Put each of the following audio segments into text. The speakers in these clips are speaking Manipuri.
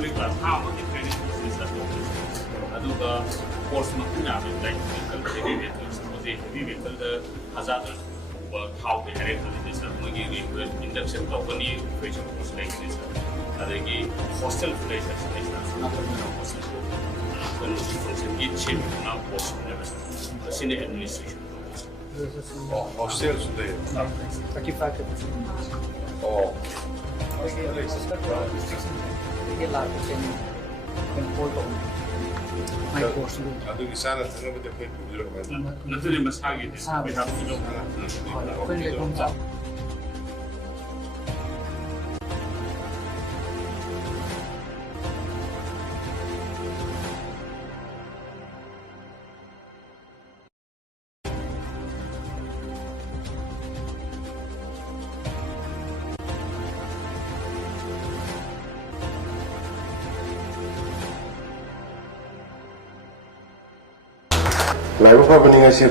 theory class how the training is that aduga course makuna like vehicle heavy vehicle the hazardous how the direct this induction company operation course like this adagi hostel place hostel function ki chim na post senior administration hostel today. Aqui faca. Oh. Ini lah macam import on. My course tu. Aduh di sana tengah betul betul kemana? nanti dia masih gitu we have to know Kau ni kau Live happening as a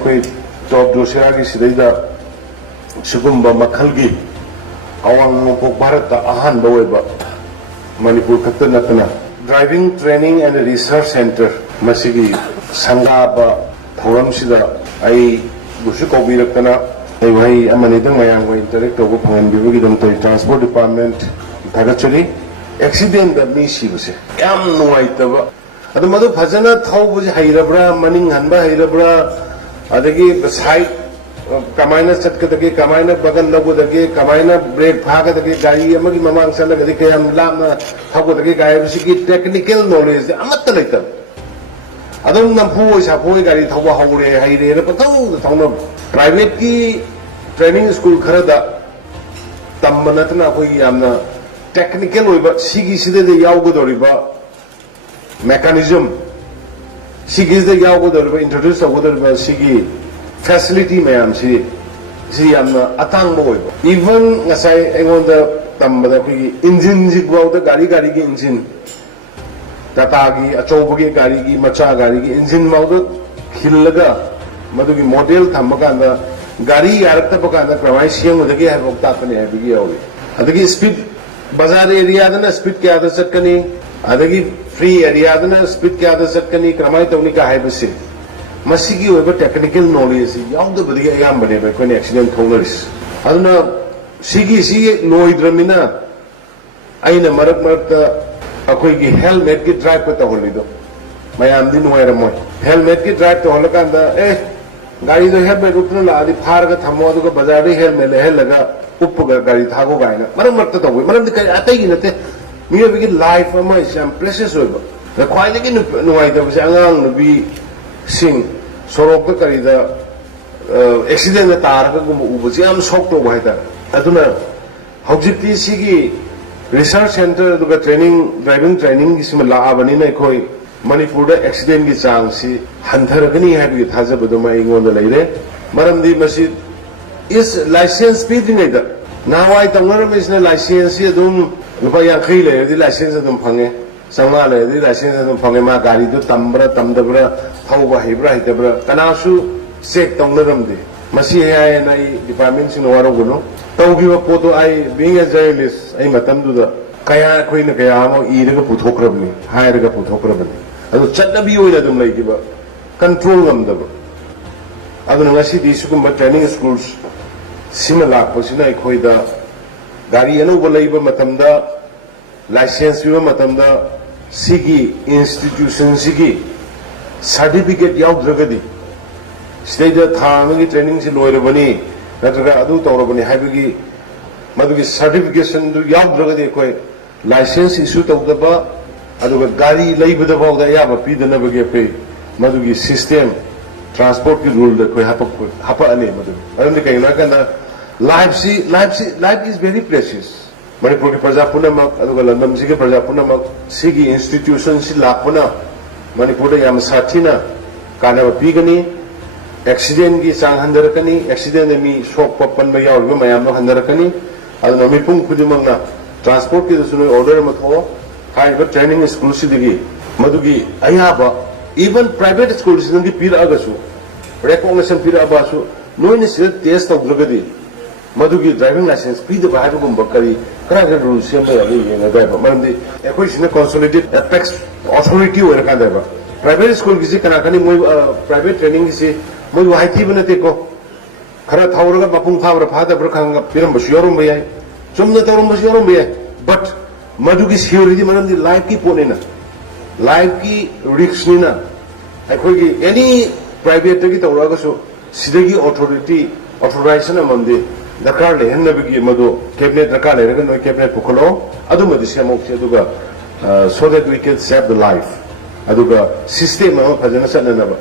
job Josiragi Sidida Sugumba Makalgi Awang Bharata Ahan Baweba Manipur Katanakana Driving Training and Research Center Masigi Sangaba Thoram Sida I Bushikobi Rakana Ay Amanidang Mayang Interact over Pangan Bivigidam Transport Department Tagachari accident that me she was Yam no Itaba ಅದು ಮದು ಭಜನ ಥೌ ಬುಜಿ ಹೈರಬ್ರ ಮನಿಂಗ್ ಹನ್ಬ ಹೈರಬ್ರ ಅದಗಿ ಸೈಡ್ ಕಮೈನ ಚಟ್ಕದಗೆ ಕಮೈನ ಬಗಲ್ ಲಗುದಗೆ ಕಮೈನ ಬ್ರೇಕ್ ಫಾಗದಗೆ ಗಾಯಿ ಅಮಗಿ ಮಮಾಂಗ್ ಸಲಗದೆ ಕಯಂ ಲಾಮ್ನ ಥೌಗದಗೆ ಗಾಯಿ ಬಿಸಿಗಿ ಟೆಕ್ನಿಕಲ್ ನಾಲೆಜ್ ಅಮತ್ತ ಲೈತ ಅದಂ ನಫು ಸಾಫೋಯಿ ಗಾಡಿ ಥೌವ ಹೌರೆ ಹೈರೆ ಪಥೌ ಥೌನ ಪ್ರೈವೇಟ್ ಕಿ ಟ್ರೈನಿಂಗ್ ಸ್ಕೂಲ್ ಖರದ ತಮ್ಮನತನ ಅಕೋಯಿ ಯಾಮ್ನ ಟೆಕ್ನಿಕಲ್ ಒಯ್ಬ ಸಿಗಿ ಸಿದೆ ಯಾವಗದೋರಿಬ mechanism sigi is the yagodar introduce the sigi facility mayam si amna atang boy even ngasai on the tambada engine jigwa the gari ki engine tata gi achobo gi gari gi macha gari gi engine mauda khillaga madugi model thamaga da gari yarakta baka da pramai siang udagi har bokta pane hai bigi yawi adagi speed bazar area da speed kya da sakani adagi free area da speed kya da sakani kramai tawni ka hai basi masigi oba technical knowledge yaw da badi ayam bane ba ko accident thonaris aduna sigi noidramina aina marak da akoi gi helmet ki drive ko tawlido mayam din hoira mo helmet ki drive to holaka da gari do helmet utna la adi phar ga thamo adu ko bazar ri helmet le laga uppa gari thago gaina maram marta tawoi maram di kai atai gi nate we have a life of my some places over the quite again no idea was angang no be sing sorok the karida accident the tar ka gum ubu jam sok to bai ta aduna hojiti sigi research center the training driving training is la abani na koi manipur da accident gi chang si handharagani ha bi thaja buduma ingon da leire maram di masjid is license speeding da now I don't is na license dum lupa yang khile di license dum phange sangma le di license dum phange ma gari du tambra tamdabra thauba hibra hitabra kanasu check tongnaram di masi hai na department sin waro guno tawgi wa photo I being a journalist ai matam du da kaya khoi na kaya mo I daga puthokrabni hai daga puthokrabni adu chatnabi oina dum lai diba control gam da adu ngasi di sugum training schools simala posina khoi da gari anuba laiba matamda license biba matamda sigi institution sigi certificate yaudragadi stage thamagi training si loirabani natraga adu tawrabani haibagi madugi certification du yaudragadi koi license issue tawdaba aduga gari laibada bawda yaba pidana bagi pe madugi system transport ki rule da koi hapa ane madu adun kai na kana life is very precious manipur ki praja punamak aduga landam si ki praja punamak sigi institution si lapuna manipur da yam sathina kana pigani accident ki sang handarakani accident mi shock papan ma yaw ma yam no handarakani aduna mi pung khudimang na transport ki sunu order ma tho hai ba training school si digi madugi ayaba even private schools ngi pira agasu recognition pira abasu noine se test tawdragadi ꯃꯗꯨꯒꯤ ꯗ꯭ꯔꯥꯏꯚꯤꯡ ꯂꯥꯏꯁꯦꯟꯁ ꯄꯤꯗꯕ ꯍꯥꯏꯕꯒꯨꯝꯕ ꯀꯔꯥꯏꯗ ꯔꯨꯜ ꯁꯦꯝꯕ ꯌꯥꯒꯦ ꯌꯦꯡꯒꯗꯕ ꯃꯔꯝꯗꯤ ꯑꯩꯈꯣꯏꯁꯤꯅ ꯀꯟꯁꯣꯂꯤꯗꯦꯠ ꯑꯦꯄꯦꯛꯁ ꯑꯣꯊꯣꯔꯤꯇꯤ ꯑꯣꯏꯔꯀꯥꯟꯗꯕ ꯄ꯭ꯔꯥꯏꯚꯦꯠ ꯁ꯭ꯀꯨꯜꯒꯤꯁꯤ ꯀꯅꯥ ꯈꯪꯅꯤ ꯃꯣꯏ ꯄ꯭ꯔꯥꯏꯚꯦꯠ ꯇ꯭ꯔꯦꯅꯤꯡꯒꯤꯁꯤ ꯃꯣꯏꯕꯨ ꯍꯥꯏꯊꯤꯕ ꯅꯠꯇꯦꯀꯣ ꯈꯔ ꯊꯧꯔꯒ ꯃꯄꯨꯡ ꯐꯥꯕ꯭ꯔꯥ ꯐꯥꯗꯕ꯭ꯔꯥ ꯈꯪꯉꯒ ꯄꯤꯔꯝꯕꯁꯨ ꯌꯥꯎꯔꯝꯕ ꯌꯥꯏ ꯆꯨꯝꯅ ꯇꯧꯔꯝꯕꯁꯨ ꯌꯥꯎꯔꯝꯕ ꯌꯥꯏ ꯕꯠ ꯃꯗꯨꯒꯤ ꯁꯤꯌꯣꯔꯤꯇꯤ ꯃꯔꯝꯗꯤ ꯂꯥꯏꯐꯀꯤ ꯄꯣꯠꯅꯤꯅ ꯂꯥꯏꯐꯀꯤ ꯔꯤꯛꯁꯅꯤꯅ ꯑꯩꯈꯣꯏꯒꯤ ꯑꯦꯅꯤ ꯄ꯭ꯔꯥꯏꯚꯦꯠꯇꯒꯤ ꯇꯧꯔꯛꯑꯒꯁꯨ ꯁꯤꯗꯒꯤ ꯑꯣꯊꯣꯔꯥꯏꯖꯦꯁꯟ ꯑꯃꯗꯤ ꯗꯔꯀꯥꯔ ꯂꯩꯍꯟꯅꯕꯒꯤ ꯃꯗꯨ ꯀꯦꯕꯤꯅꯦꯠ ꯗꯔꯀꯥꯔ ꯂꯩꯔꯒ ꯅꯣꯏ ꯀꯦꯕꯤꯅꯦꯠ ꯄꯨꯈꯠꯂꯛꯑꯣ ꯑꯗꯨꯃꯗꯤ ꯁꯦꯝꯃꯧꯁꯤ ꯑꯗꯨꯒ so that we can save the life ꯑꯗꯨꯒ ꯁꯤꯁꯇꯦꯝ ꯑꯃ ꯐꯖꯅ ꯆꯠꯅꯅꯕ